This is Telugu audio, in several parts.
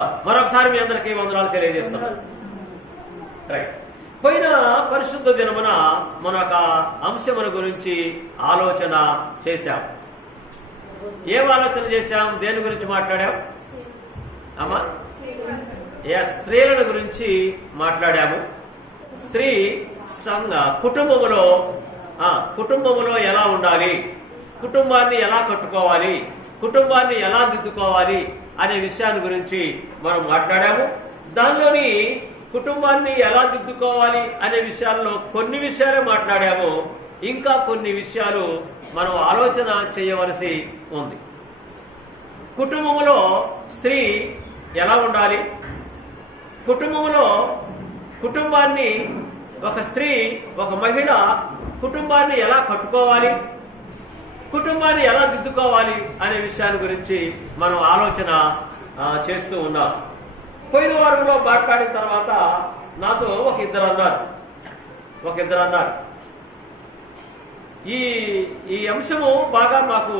మరొకసారి మీ అందరికీ వందనాలు తెలియజేస్తున్నాను. రైట్, పోయిన పరిశుద్ధ దినమున మన ఒక అంశముల గురించి ఆలోచన చేశాం. ఏం ఆలోచన చేశాం? దేని గురించి మాట్లాడాం అమ్మా? స్త్రీలను గురించి మాట్లాడాము. స్త్రీ కుటుంబములో ఎలా ఉండాలి, కుటుంబాన్ని ఎలా కట్టుకోవాలి, కుటుంబాన్ని ఎలా దిద్దుకోవాలి అనే విషయాన్ని గురించి మనం మాట్లాడాము. దానిలోని కుటుంబాన్ని ఎలా దిద్దుకోవాలి అనే విషయాల్లో కొన్ని విషయాలే మాట్లాడాము. ఇంకా కొన్ని విషయాలు మనం ఆలోచన చేయవలసి ఉంది. కుటుంబములో స్త్రీ ఎలా ఉండాలి, కుటుంబాన్ని ఒక స్త్రీ, ఒక మహిళ కుటుంబాన్ని ఎలా కట్టుకోవాలి, కుటుంబాన్ని ఎలా దిద్దుకోవాలి అనే విషయాన్ని గురించి మనం ఆలోచన చేస్తూ ఉన్నాం. పోయిన వారంలో మాట్లాడిన తర్వాత నాతో ఒక ఇద్దరు అన్నారు ఈ అంశము బాగా మాకు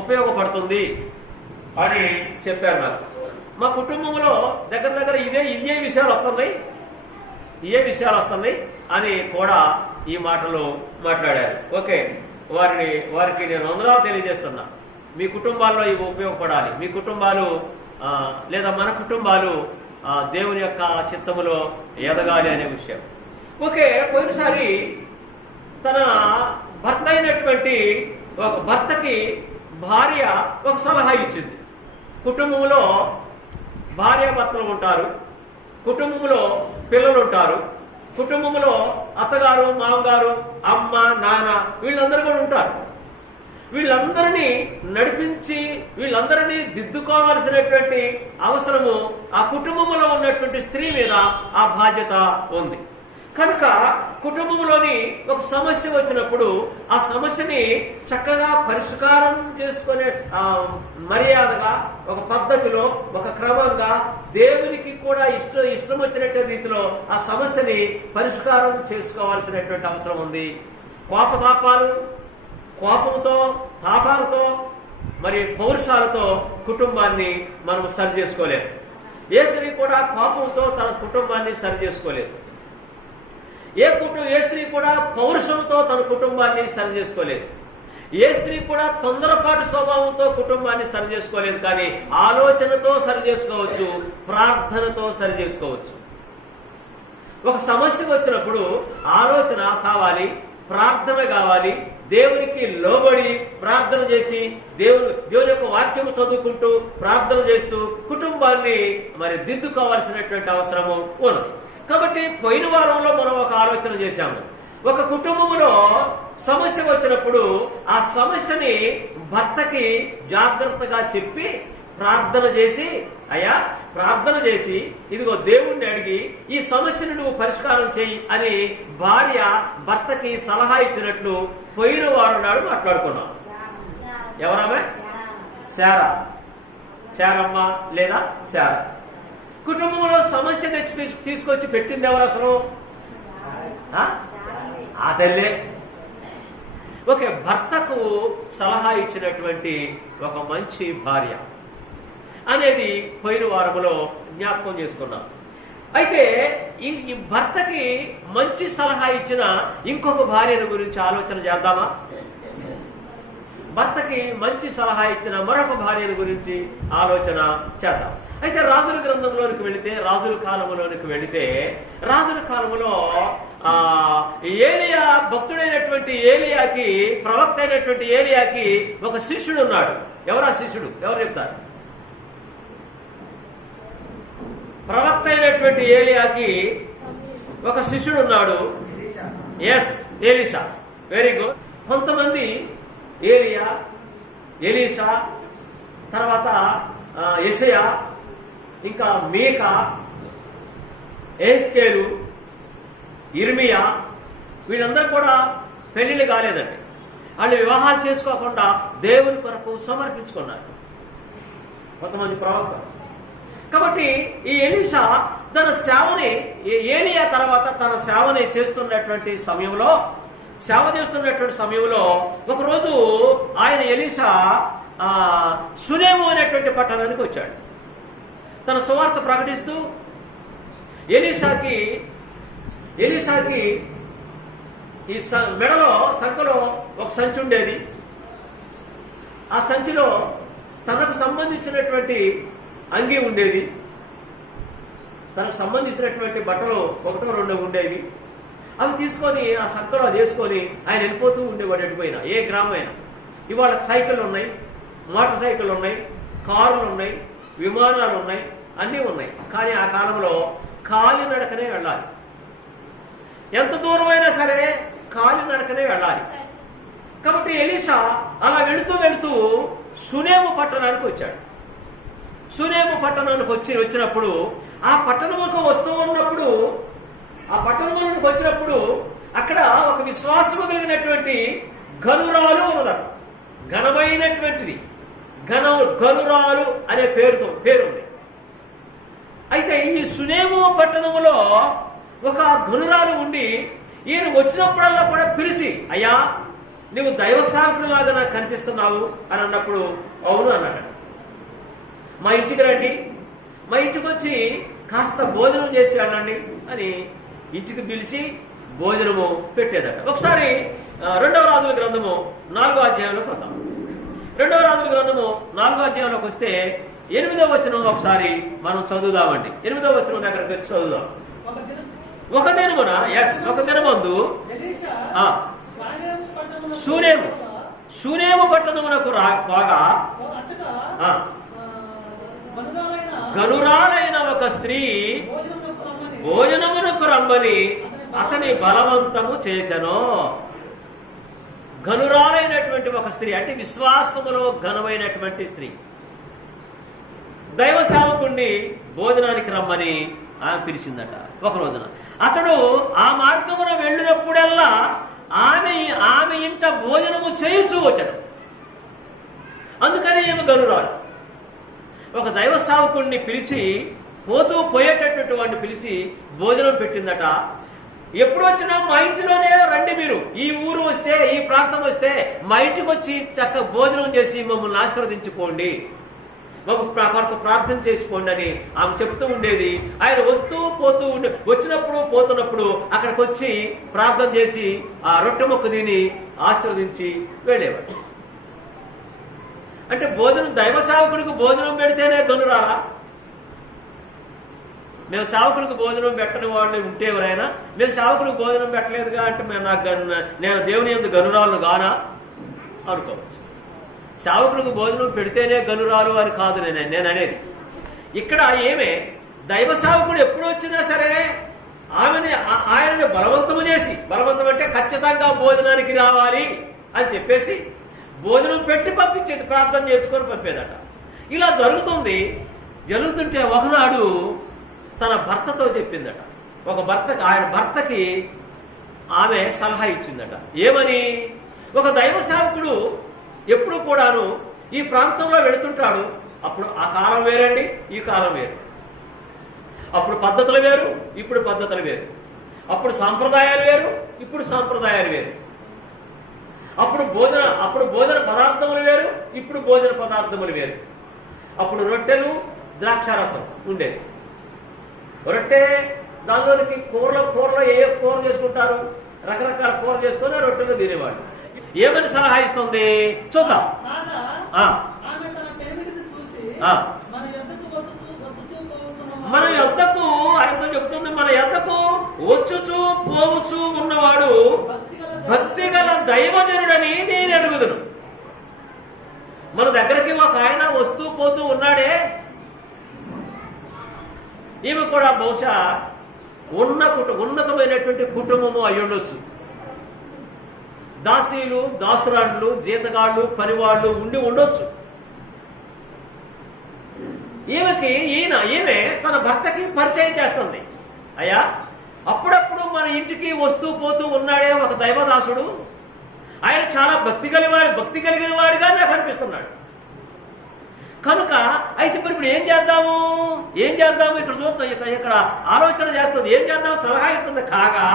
ఉపయోగపడుతుంది అని చెప్పారు. నాకు మా కుటుంబంలో దగ్గర ఇదే విషయాలు వస్తున్నాయి అని కూడా ఈ మాటలు మాట్లాడారు. ఓకే, వారికి నేను వందనాలు తెలియజేస్తున్నా. మీ కుటుంబాల్లో ఇవి ఉపయోగపడాలి. మీ కుటుంబాలు లేదా మన కుటుంబాలు దేవుని యొక్క చిత్తములో ఎదగాలి అనే విషయం. ఓకే, పోయినసారి తన భర్త అయినటువంటి ఒక భర్తకి భార్య ఒక సలహా ఇచ్చింది. కుటుంబంలో భార్యాభర్తలు ఉంటారు, కుటుంబంలో పిల్లలు ఉంటారు, కుటుంబంలో అత్తగారు, మామగారు, అమ్మ, నాన్న వీళ్ళందరూ కూడా ఉంటారు. వీళ్ళందరినీ నడిపించి వీళ్ళందరినీ దిద్దుకోవాల్సినటువంటి అవసరము ఆ కుటుంబంలో ఉన్నటువంటి స్త్రీ మీద ఆ బాధ్యత ఉంది. కనుక కుటుంబంలోని ఒక సమస్య వచ్చినప్పుడు ఆ సమస్యని చక్కగా పరిష్కారం చేసుకునే మర్యాదగా, ఒక పద్ధతిలో, ఒక క్రమంగా, దేవునికి కూడా ఇష్టం వచ్చినటువంటి రీతిలో ఆ సమస్యని పరిష్కారం చేసుకోవాల్సినటువంటి అవసరం ఉంది. కోపంతో, తాపాలతో, మరి పౌరుషాలతో కుటుంబాన్ని మనం సరి చేసుకోలేము. ఏ స్త్రీ కూడా కోపంతో తన కుటుంబాన్ని సరి చేసుకోలేదు. ఏ స్త్రీ కూడా పౌరుషంతో తన కుటుంబాన్ని సరి చేసుకోలేదు. ఏ స్త్రీ కూడా తొందరపాటు స్వభావంతో కుటుంబాన్ని సరి చేసుకోలేదు. కానీ ఆలోచనతో సరి చేసుకోవచ్చు, ప్రార్థనతో సరి చేసుకోవచ్చు. ఒక సమస్య వచ్చినప్పుడు ఆలోచన కావాలి, ప్రార్థన కావాలి. దేవునికి లోబడి ప్రార్థన చేసి దేవుని యొక్క వాక్యం చదువుకుంటూ ప్రార్థన చేస్తూ కుటుంబాన్ని మరి దిద్దుకోవాల్సినటువంటి అవసరము ఉన్నది. కాబట్టి పోయిన వారంలో మనం ఒక ఆలోచన చేశాము. ఒక కుటుంబంలో సమస్య వచ్చినప్పుడు ఆ సమస్యని భర్తకి జాగ్రత్తగా చెప్పి ప్రార్థన చేసి ఇదిగో దేవుణ్ణి అడిగి ఈ సమస్యను నువ్వు పరిష్కారం చేయి అని భార్య భర్తకి సలహా ఇచ్చినట్లు పోయిన వారం నాడు మాట్లాడుకున్నాం. ఎవరామె? శారమ్మ లేదా శార. కుటుంబంలో సమస్య తీసుకొచ్చి పెట్టింది ఎవరు అసలు? ఆ తల్లే. ఓకే, భర్తకు సలహా ఇచ్చినటువంటి ఒక మంచి భార్య అనేది పోయిన వారంలో జ్ఞాపకం చేసుకున్నాం. అయితే ఈ భర్తకి మంచి సలహా ఇచ్చిన ఇంకొక భార్యను గురించి ఆలోచన చేద్దామా? భర్తకి మంచి సలహా ఇచ్చిన మరొక భార్యను గురించి ఆలోచన చేద్దాం. అయితే రాజుల గ్రంథంలోనికి వెళితే, రాజుల కాలంలో ఏలియా, భక్తుడైనటువంటి ఏలియాకి, ప్రవక్త అయినటువంటి ఏలియాకి ఒక శిష్యుడు ఉన్నాడు. ఎవరా శిష్యుడు? ఎవరు చెప్తారు? ప్రవక్త అయినటువంటి ఏలియాకి ఒక శిష్యుడు ఉన్నాడు. ఎలీషా. Very good. కొంతమంది ఏలియా, ఎలీషా, తర్వాత యెషయా, ఇంకా మీకా, ఎహెజ్కేలు, ఇర్మియా వీళ్ళందరూ కూడా పెళ్లిళ్ళు కాలేదండి. వాళ్ళు వివాహాలు చేసుకోకుండా దేవుని కొరకు సమర్పించుకున్నారు కొంతమంది ప్రవక్తలు. కాబట్టి ఈ ఎలీషా తన సేవని, ఏలియా తర్వాత తన సేవని చేస్తున్నటువంటి సమయంలో ఒకరోజు ఆయన ఎలీషా షునేము అనేటువంటి పట్టణానికి వచ్చాడు. తన సువార్త ప్రకటిస్తూ ఎలీషాకి ఈ మెడలో సంఖలో ఒక సంచి ఉండేది. ఆ సంచిలో తనకు సంబంధించినటువంటి అంగీ ఉండేది, తనకు సంబంధించినటువంటి బట్టలు ఒకటో రెండో ఉండేవి. అవి తీసుకొని ఆ సంఖలో అది వేసుకొని ఆయన వెళ్ళిపోతూ ఉండేవాడు ఎటుపోయినా, ఏ గ్రామమైనా. ఇవాళ సైకిళ్ళు ఉన్నాయి, మోటార్ సైకిళ్ళు ఉన్నాయి, కార్లు ఉన్నాయి, విమానాలు ఉన్నాయి, అన్నీ ఉన్నాయి. కానీ ఆ కాలంలో కాలినడకనే వెళ్ళాలి. ఎంత దూరమైనా సరే కాలినడకనే వెళ్ళాలి. కాబట్టి ఎలీషా అలా వెళుతూ సునేము పట్టణానికి వచ్చాడు. సునేము పట్టణానికి వచ్చినప్పుడు ఆ పట్టణముకు వచ్చినప్పుడు అక్కడ ఒక విశ్వాసము కలిగినటువంటి గనురాలు ఉన్నదట. ఘనమైనటువంటిది, గనురాలు అనే పేరుంది. అయితే ఈ సునేము పట్టణములో ఒక గనురాలు ఉండి ఈయన వచ్చినప్పుడల్లా కూడా పిలిచి, అయ్యా నువ్వు దైవ సేవకుడిలాగా నాకు కనిపిస్తున్నావు అని అన్నప్పుడు అవును అన్నాడు. మా ఇంటికి రండి, మా ఇంటికి వచ్చి కాస్త భోజనం చేసి వెళ్ళండి అని ఇంటికి పిలిచి భోజనము పెట్టేదట. ఒకసారి 2వ రాజుల గ్రంథము 4వ అధ్యాయంలోకి వద్దాం. 2వ రాజుల గ్రంథము 4వ అధ్యాయంలోకి వస్తే 8వ వచనం ఒకసారి మనం చదువుదామండి. 8వ వచనం దగ్గరకు వచ్చి చదువుదాం. ఒక దినమందు షూనేము పట్టణమునకు పోగా గనురాలైన ఒక స్త్రీ భోజనమునకు రమ్మని అతని బలవంతము చేసెను. గనురాలైనటువంటి ఒక స్త్రీ అంటే విశ్వాసములో ఘనమైనటువంటి స్త్రీ దైవ సేవకుణ్ణి భోజనానికి రమ్మని ఆమె పిలిచిందట. ఒక రోజున అతడు ఆ మార్గమున వెళ్ళినప్పుడల్లా ఆమె ఇంట భోజనము చేయించు వచ్చాడు. అందుకని ఈమె గనురాలు. ఒక దైవ సేవకుణ్ణి పిలిచి పోయేటటువంటి వాడిని పిలిచి భోజనం పెట్టిందట. ఎప్పుడు వచ్చినా మా ఇంటిలోనే రండి, మీరు ఈ ఊరు వస్తే, ఈ ప్రాంతం వస్తే మా ఇంటికి వచ్చి చక్కగా భోజనం చేసి మమ్మల్ని ఆశీర్వదించుకోండి, మాకు ప్రార్థన చేసుకోండి అని ఆమె చెప్తూ ఉండేది. ఆయన వచ్చినప్పుడు పోతున్నప్పుడు అక్కడికి వచ్చి ప్రార్థన చేసి ఆ రొట్టె మొక్క తిని ఆశీర్వదించి వెళ్ళేవాడు. అంటే దైవ సేవకుడికి భోజనం పెడితేనే గనురాలా? మేము సేవకుడికి భోజనం పెట్టని వాళ్ళు ఉంటే ఎవరైనా, మేము సేవకుడికి భోజనం పెట్టలేదుగా అంటే నేను దేవుని యందు గనురాలను గానా అనుకోవచ్చు. సేవకుడికి భోజనం పెడితేనే గనురాలు అని కాదు నేను అనేది. ఇక్కడ దైవ సేవకుడు ఎప్పుడు వచ్చినా సరే ఆయనని బలవంతం చేసి, బలవంతం అంటే ఖచ్చితంగా భోజనానికి రావాలి అని చెప్పేసి భోజనం పెట్టి పంపించేది, ప్రార్థన చేసుకొని పంపేదట. ఇలా జరుగుతుంటే ఒకనాడు తన భర్తతో చెప్పిందట. ఆయన భర్తకి ఆమె సలహా ఇచ్చిందట. ఏమని? ఒక దైవ సేవకుడు ఎప్పుడు కూడాను ఈ ప్రాంతంలో వెళుతుంటాడు. అప్పుడు ఆ కాలం వేరండి, ఈ కాలం వేరు. అప్పుడు పద్ధతులు వేరు, ఇప్పుడు పద్ధతులు వేరు. అప్పుడు సాంప్రదాయాలు వేరు, ఇప్పుడు సాంప్రదాయాలు వేరు. అప్పుడు భోజన పదార్థములు వేరు, ఇప్పుడు భోజన పదార్థములు వేరు. అప్పుడు రొట్టెలు, ద్రాక్షారసం ఉండేది. రొట్టె దానిలోనికి కూరలో ఏ కూర చేసుకుంటారు, రకరకాల కూర చేసుకుని రొట్టెలు తినేవాళ్ళు. ఏమని సలహా ఇస్తుంది చూద్దాం. మన యొద్దకు ఆయనతో చెబుతుంది, మన యొద్దకు వచ్చుచూ పోవచ్చు ఉన్నవాడు భక్తిగల దైవజనుడని నేను ఎరుగుదును. మన దగ్గరికి ఒక ఆయన వస్తూ పోతూ ఉన్నాడే, ఈమె కూడా బహుశా ఉన్నతమైనటువంటి కుటుంబము అయ్యుండొచ్చు. దాసీలు, దాసురాళ్ళు, జీతగాళ్ళు, పనివాళ్ళు ఉండి ఉండొచ్చు. ఈమె తన భర్తకి పరిచయం చేస్తుంది. అయ్యా, అప్పుడప్పుడు మన ఇంటికి వస్తూ పోతూ ఉన్నాడే ఒక దైవదాసుడు, ఆయన చాలా భక్తి కలిగిన వాడిగా నాకు అనిపిస్తున్నాడు. కనుక అయితే మరి ఇప్పుడు ఏం చేద్దాము ఇక్కడ చూస్తాం, ఇక్కడ ఆలోచన చేస్తుంది. ఏం చేద్దాం సలహా ఇస్తుంది. కాగా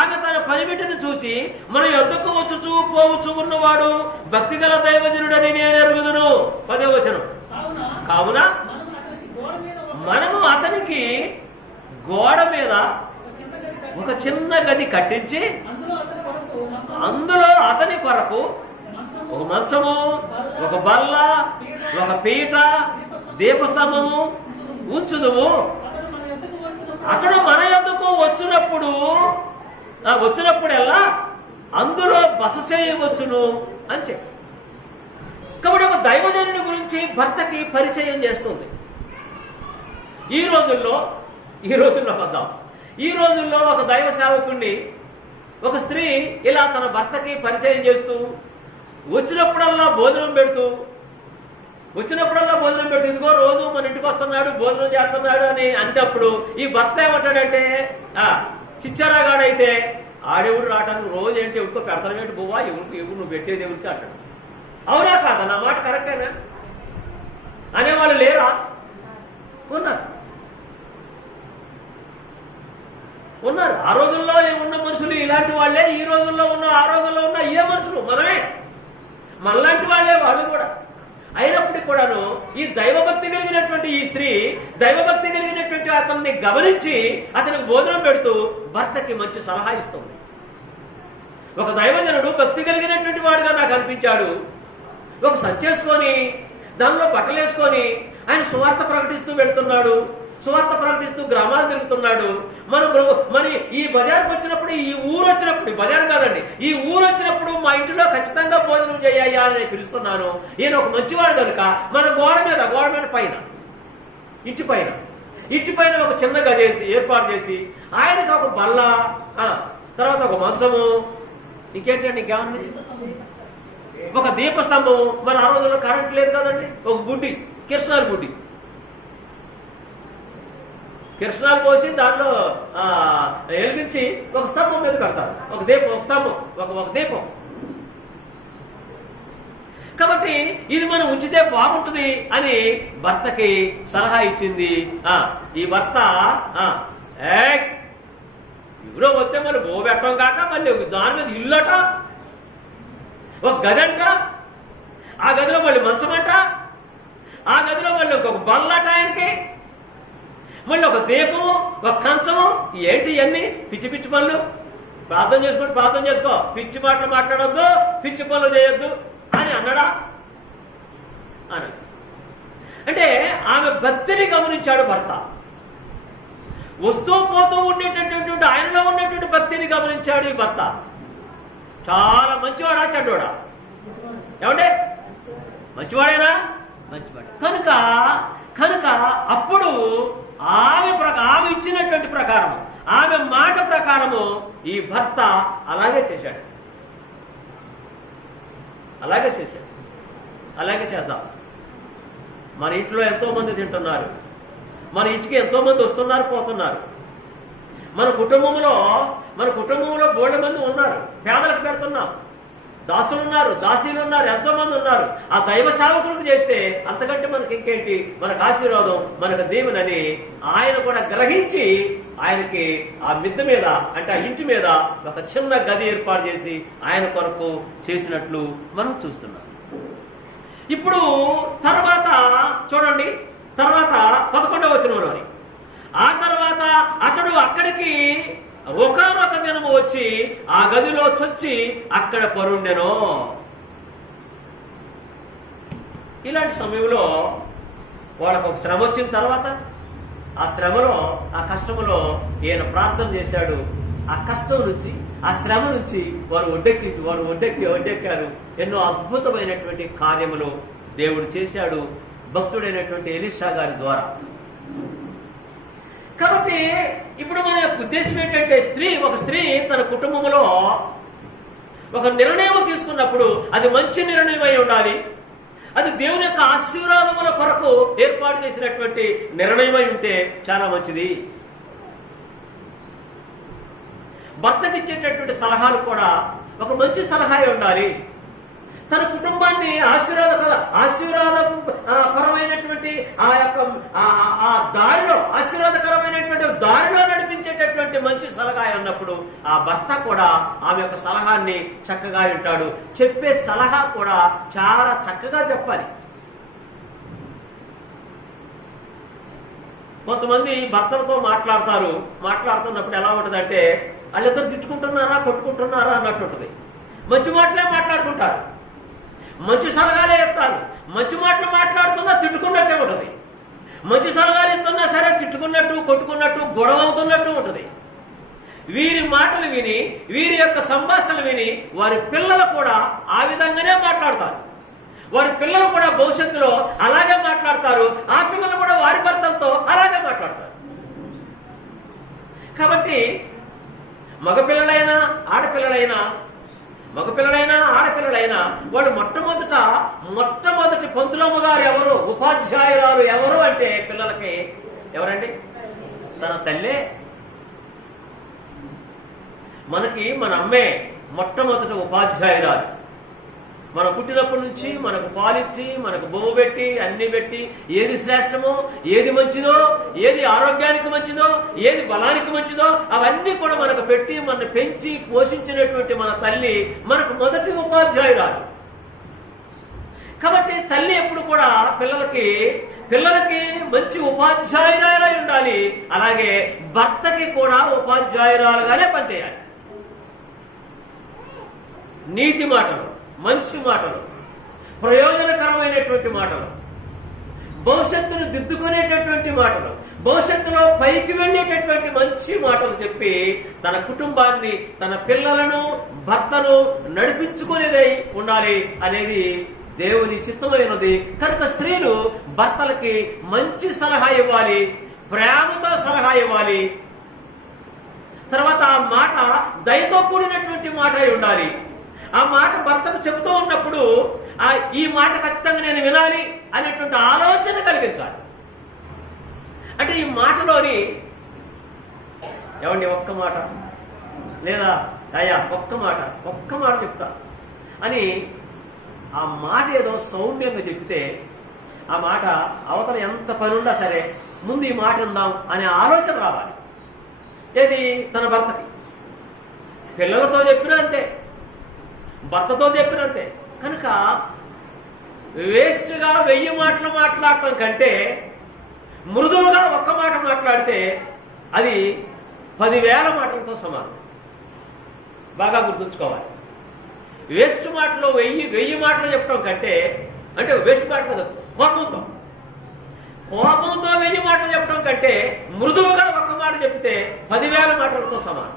ఆమె తన పనిబిడ్డను చూసి మన యొద్దకు వచ్చుచూ పోవచ్చు ఉన్నవాడు భక్తిగల దైవజనుడని నేను ఎరుగుదును. 10వ వచనం. కావున మనము అతనికి గోడ మీద ఒక చిన్న గది కట్టించి అందులో అతని కొరకు ఒక మంచము, ఒక బల్ల, ఒక పీట, దీపస్తంభము ఉంచుదుము. అతడు మన యొద్దకు వచ్చినప్పుడల్లా అందులో బస చేయవచ్చును అని చెప్పి. కాబట్టి ఒక దైవజనుడి గురించి భర్తకి పరిచయం చేస్తుంది. ఈ రోజుల్లో వద్దాం. ఈ రోజుల్లో ఒక దైవ సేవకుడిని ఒక స్త్రీ ఇలా తన భర్తకి పరిచయం చేస్తూ వచ్చినప్పుడల్లా భోజనం పెడుతూ ఇదిగో రోజు మన ఇంటికి వస్తున్నాడు, భోజనం చేస్తున్నాడు అని అంటప్పుడు ఈ భర్త ఏమంటాడంటే, చిచ్చారాగాడైతే ఆడెవుడు రావడానికి రోజు ఏంటి ఎవరికో పెడతానేంటి బువ్వా, ఎవరు నువ్వు పెట్టేది ఎవరికి అంటాడు. అవునా కాదా? నా మాట కరెక్టేనా? అనేవాళ్ళు లేరా? ఉన్నారు. ఆ రోజుల్లో ఉన్న మనుషులు ఇలాంటి వాళ్ళే, ఈ రోజుల్లో ఆ రోజుల్లో ఉన్న ఏ మనుషులు మనమే, మనలాంటి వాళ్ళే వాళ్ళు కూడా. అయినప్పటికీ కూడాను ఈ దైవభక్తి కలిగినటువంటి ఈ స్త్రీ దైవభక్తి కలిగినటువంటి అతన్ని గమనించి అతనికి భోజనం పెడుతూ భర్తకి మంచి సలహా ఇస్తుంది. ఒక దైవజనుడు భక్తి కలిగినటువంటి వాడుగా నాకు అనిపించాడు. ఒక సంచేసుకొని దానిలో బట్టలు వేసుకొని ఆయన సువార్త ప్రకటిస్తూ వెళ్తున్నాడు, సువార్త ప్రకటిస్తూ గ్రామాలు తిరుగుతున్నాడు. మరి ఈ బజార్కి వచ్చినప్పుడు, ఈ ఊరు వచ్చినప్పుడు, బజార్ కాదండి, ఈ ఊరు వచ్చినప్పుడు మా ఇంటిలో ఖచ్చితంగా భోజనం చేయ్యా అని పిలుస్తున్నాను. ఈయన ఒక మంచివాడు కనుక మన గోడ మీద పైన ఇంటి పైన ఒక చిన్న గది ఏర్పాటు చేసి ఆయనకు ఒక బల్ల, తర్వాత ఒక మంచము, ఇంకేంటండి ఇంకేమన్నా ఒక దీపస్తంభం. మరి ఆ రోజుల్లో కరెంట్ లేదు కదండి. ఒక బుడ్డి, కిరసనాలు బుడ్డి, కిరసనాలు పోసి దాంట్లో వెలిగించి ఒక స్తంభం మీద పెడతారు. ఒక స్తంభం, ఒక దీపం. కాబట్టి ఇది మనం ఉంచితే బాగుంటుంది అని భర్తకి సలహా ఇచ్చింది. ఈ భర్త ఎవరో వస్తే మరి బో పెట్టడం కాక మళ్ళీ దాని మీద ఇల్లట, ఒక గదంట, ఆ గదిలో మళ్ళీ మంచమంట, ఆ గదిలో మళ్ళీ ఒక బల్లట, ఆయనకి మళ్ళీ ఒక దీపము, ఒక కంచము. ఏంటి ఇవన్నీ పిచ్చి పిచ్చి పనులు? ప్రార్థన చేసుకో, పిచ్చి మాటలు మాట్లాడొద్దు, పిచ్చి పనులు చేయొద్దు అని అన్నాడా? అంటే ఆమె భక్తిని గమనించాడు భర్త. వస్తూ పోతూ ఉండేటటువంటి ఆయనలో ఉండేటువంటి భక్తిని గమనించాడు ఈ భర్త. చాలా మంచివాడా చెడ్డోడా? ఏమంటే మంచివాడేనా? మంచివాడు. కనుక అప్పుడు ఆమె ఇచ్చినటువంటి ప్రకారము, ఆమె మాట ప్రకారము ఈ భర్త అలాగే చేశాడు. అలాగే చేద్దాం. మన ఇంట్లో ఎంతో మంది తింటున్నారు, మన ఇంటికి ఎంతో మంది వస్తున్నారు, పోతున్నారు. మన కుటుంబంలో బోల్డ్ మంది ఉన్నారు. పేదలకు పెడుతున్నాం, దాసులున్నారు, దాసీలున్నారు, ఎంతో మంది ఉన్నారు. ఆ దైవ సేవకులకు చేస్తే అంతకంటే మనకి ఇంకేంటి, మనకు ఆశీర్వాదం, మనకు దీవెనని ఆయన కూడా గ్రహించి ఆయనకి ఆ మిద్దె మీద, అంటే ఆ ఇంటి మీద ఒక చిన్న గది ఏర్పాటు చేసి ఆయన కొరకు చేసినట్లు మనం చూస్తున్నాం. ఇప్పుడు తర్వాత చూడండి, తర్వాత 11వ వచనంలోని, ఆ తర్వాత అతడు అక్కడికి ఒకానొక దినము వచ్చి ఆ గదిలో చొచ్చి అక్కడ పరుండెను. ఇలాంటి సమయంలో వాళ్ళకు ఒక శ్రమ వచ్చిన తర్వాత ఆ శ్రమలో, ఆ కష్టములో ఈయన ప్రార్థన చేశాడు. ఆ కష్టం నుంచి, ఆ శ్రమ నుంచి వారు ఒడ్డెక్కారు. ఎన్నో అద్భుతమైనటువంటి కార్యములు దేవుడు చేశాడు భక్తుడైనటువంటి ఎలీషా గారి ద్వారా. కాబట్టి ఇప్పుడు మన యొక్క ఉద్దేశం ఏంటంటే, ఒక స్త్రీ తన కుటుంబంలో ఒక నిర్ణయం తీసుకున్నప్పుడు అది మంచి నిర్ణయం అయి ఉండాలి. అది దేవుని యొక్క ఆశీర్వాదముల కొరకు ఏర్పాటు చేసినటువంటి నిర్ణయం అయి ఉంటే చాలా మంచిది. భర్తకి ఇచ్చేటటువంటి సలహాలు కూడా ఒక మంచి సలహా ఉండాలి. తన కుటుంబాన్ని ఆశీర్వాదకరమైనటువంటి ఆ దారిలో, ఆశీర్వాదకరమైనటువంటి దారిలో నడిపించేటటువంటి మంచి సలహా ఉన్నప్పుడు ఆ భర్త కూడా ఆమె యొక్క సలహాన్ని చక్కగా వింటాడు. చెప్పే సలహా కూడా చాలా చక్కగా చెప్పాలి. కొంతమంది భర్తలతో మాట్లాడుతున్నప్పుడు ఎలా ఉంటుందంటే వాళ్ళిద్దరు తిట్టుకుంటున్నారా కొట్టుకుంటున్నారా అన్నట్టు ఉంటుంది. మంచి మాటలే మాట్లాడుకుంటారు, మంచి సలహాలే చెప్తారు. మంచి మాటలు మాట్లాడుతున్నా తిట్టుకున్నట్టే ఉంటుంది. మంచి సలహాలు ఇస్తున్నా సరే తిట్టుకున్నట్టు కొట్టుకున్నట్టు గొడవ అవుతున్నట్టు ఉంటుంది. వీరి మాటలు విని వీరి యొక్క సంభాషణలు విని వారి పిల్లలు కూడా ఆ విధంగానే మాట్లాడతారు. వారి పిల్లలు కూడా భవిష్యత్తులో అలాగే మాట్లాడతారు. ఆ పిల్లలు కూడా వారి భర్తలతో అలాగే మాట్లాడతారు. కాబట్టి మగపిల్లలైనా ఆడపిల్లలైనా వాళ్ళు మొట్టమొదటి పంతులమ్మ గారు ఎవరు, ఉపాధ్యాయురాలు ఎవరు అంటే పిల్లలకి ఎవరండి? తన తల్లే. మనకి మన అమ్మే మొట్టమొదటి ఉపాధ్యాయురాలు. మనం పుట్టినప్పటి నుంచి మనకు పాలిచ్చి మనకు బొమ్మ పెట్టి అన్ని పెట్టి ఏది శ్రేష్టమో ఏది మంచిదో ఏది ఆరోగ్యానికి మంచిదో ఏది బలానికి మంచిదో అవన్నీ కూడా మనకు పెట్టి మన పెంచి పోషించినటువంటి మన తల్లి మనకు మొదటి ఉపాధ్యాయురాలు. కాబట్టి తల్లి ఎప్పుడు కూడా పిల్లలకి మంచి ఉపాధ్యాయురాలై ఉండాలి. అలాగే భర్తకి కూడా ఉపాధ్యాయురాలుగానే పనిచేయాలి. నీతి మాటలు, మంచి మాటలు, ప్రయోజనకరమైనటువంటి మాటలు, భవిష్యత్తును దిద్దుకునేటటువంటి మాటలు, భవిష్యత్తులో పైకి వెళ్ళేటటువంటి మంచి మాటలు చెప్పి తన కుటుంబాన్ని, తన పిల్లలను, భర్తను నడిపించుకునేదై ఉండాలి అనేది దేవుని చిత్తమైనది. కనుక స్త్రీలు భర్తలకి మంచి సలహా ఇవ్వాలి, ప్రేమతో సలహా ఇవ్వాలి. తర్వాత ఆ మాట దయతో కూడినటువంటి మాట అయి ఉండాలి. ఆ మాట భర్తకు చెబుతూ ఉన్నప్పుడు ఈ మాట ఖచ్చితంగా నేను వినాలి అనేటువంటి ఆలోచన కలిగించాలి. అంటే ఈ మాటలోని ఏమండి ఒక్క మాట లేదా అయ్యా ఒక్క మాట చెప్తా అని ఆ మాట ఏదో సౌమ్యంగా చెప్తే ఆ మాట అవతల ఎంత పనుండా సరే ముందు ఈ మాట ఉందాం అనే ఆలోచన రావాలి. ఏది తన భర్తకి. పిల్లలతో చెప్పినా అంతే, భర్తతో చెప్పినంతే. కనుక వేస్ట్గా 1000 మాటలు మాట్లాడటం కంటే మృదువుగా ఒక్క మాట మాట్లాడితే అది 10,000 మాటలతో సమానం. బాగా గుర్తుంచుకోవాలి. వేస్ట్ మాటలు 1000 మాటలు చెప్పడం కంటే, అంటే వేస్ట్ మాటలు కోపంతో 1000 మాటలు చెప్పడం కంటే మృదువుగా ఒక్క మాట చెప్తే 10,000 మాటలతో సమానం.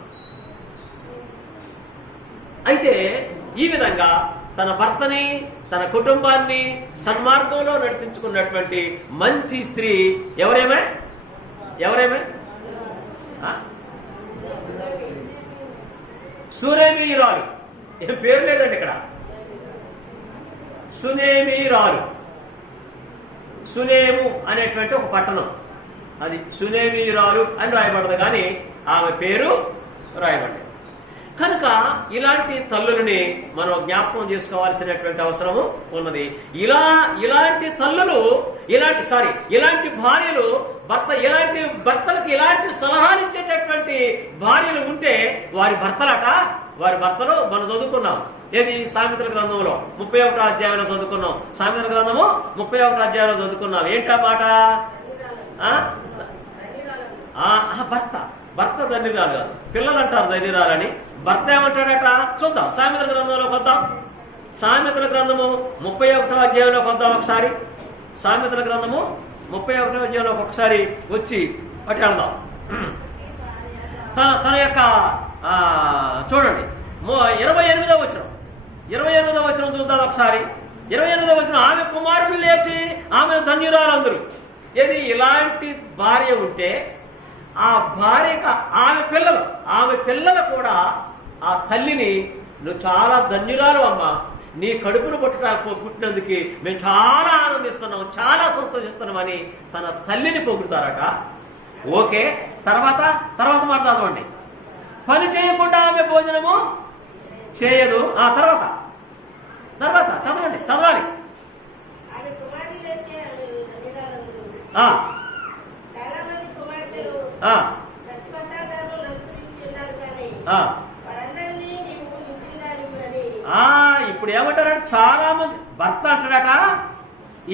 అయితే ఈ విధంగా తన భర్తని, తన కుటుంబాన్ని సన్మార్గంలో నడిపించుకున్నటువంటి మంచి స్త్రీ ఎవరేమే సునేమిరాలు. ఏం పేరు లేదండి ఇక్కడ. సునేమిరాలు. సునేము అనేటువంటి ఒక పట్టణం, అది సునేమిరాలు అని రాయబడదు, కానీ ఆమె పేరు రాయబడింది. కనుక ఇలాంటి తల్లులని మనం జ్ఞాపకం చేసుకోవాల్సినటువంటి అవసరము ఉన్నది. ఇలాంటి తల్లులు, ఇలాంటి భార్యలు, భర్తలకు ఇలాంటి సలహాలు ఇచ్చేటటువంటి భార్యలు ఉంటే వారి భర్తలు మనం చదువుకున్నాం. ఏది సామెతల గ్రంథంలో 31వ అధ్యాయంలో చదువుకున్నాం. సామెతల గ్రంథము 31వ అధ్యాయంలో చదువుకున్నాం. ఏంటా మాట? భర్త ధన్యురాలు కాదు, పిల్లలు అంటారు ధన్యురాలని. భర్త ఏమంటాడట చూద్దాం. సామెతల గ్రంథంలోకి వద్దాం. సామెతల గ్రంథము 31వ అధ్యాయంలోకి వద్దాం ఒకసారి. సామెతల గ్రంథము 31వ అధ్యాయంలోకి ఒకసారి వచ్చి అటు వెళ్దాం. తన యొక్క చూడండి 28వ వచనం చూద్దాం ఒకసారి. 28వ వచనం, ఆమె కుమారుడు లేచి ఆమె ధన్యురాలందరూ. ఏది ఇలాంటి భార్య ఉంటే ఆ భార్యకు ఆమె పిల్లలు కూడా ఆ తల్లిని నువ్వు చాలా ధన్యురాలు అమ్మా, నీ కడుపును పుట్టినందుకు మేము చాలా ఆనందిస్తున్నాం, చాలా సంతోషిస్తున్నామని తన తల్లిని పొగుడుతారట. ఓకే, తర్వాత మాట్లాడదామండి. పని చేయకుండా ఆమె భోజనము చేయదు. ఆ తర్వాత చదవాలి. ఇప్పుడు ఏమంటారంటే చాలా మంది భర్త అంటాడట,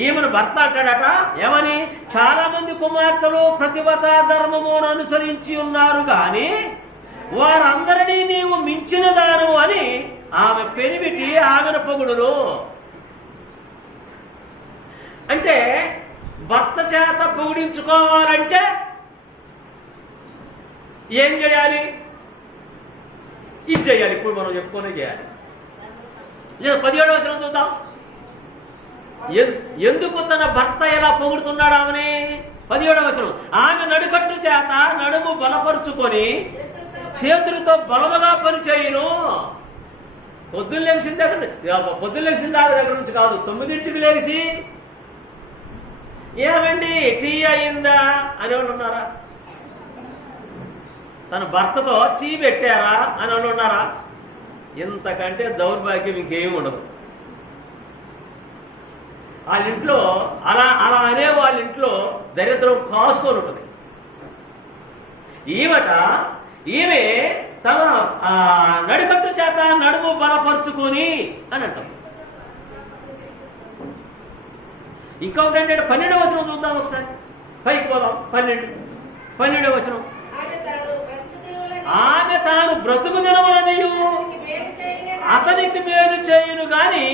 ఈమెను భర్త అంటాడట ఏమని, చాలా మంది కుమార్తెలు ప్రతిభత ధర్మమును అనుసరించి ఉన్నారు గాని వారందరినీ నీవు మించిన దాను అని ఆమె పెనిమిటి ఆమెను పొగుడును. అంటే భర్త చేత పొగిడించుకోవాలంటే ఏం చేయాలి? ఇది చేయాలి. ఇప్పుడు మనం చెప్పుకునే చేయాలి. లేదా 17వ వచనం చూద్దాం. ఎందుకు తన భర్త ఎలా పొగుడుతున్నాడు ఆమెని? 17వ వచనం. ఆమె నడుకట్టు చేత నడుము బలపరుచుకొని చేతులతో బలముగా పనిచేయును. పొద్దున్న లేచిన దగ్గర నుంచి కాదు, 9ంటికి లేచి ఏమండి టీ అయిందా అని వాళ్ళు ఉన్నారా? తన భర్తతో టీ పెట్టారా అని వాళ్ళు ఉన్నారా? ఇంతకంటే దౌర్భాగ్యం ఇంకేమి ఉండదు. వాళ్ళింట్లో అలా అనే వాళ్ళ ఇంట్లో దరిద్రం కాసుకొని ఉంటుంది. ఈమె తన నడికట్టు చేత నడుము బలపరుచుకొని అని అంటాం. ఇంకొకటి ఏంటంటే 12వ వచనం చూద్దాం ఒకసారి, పైకి పోదాం. 12వ వచనం. ఆమె తాను బ్రతుకు దినములనియు అతనికి మేలు చేయును గాని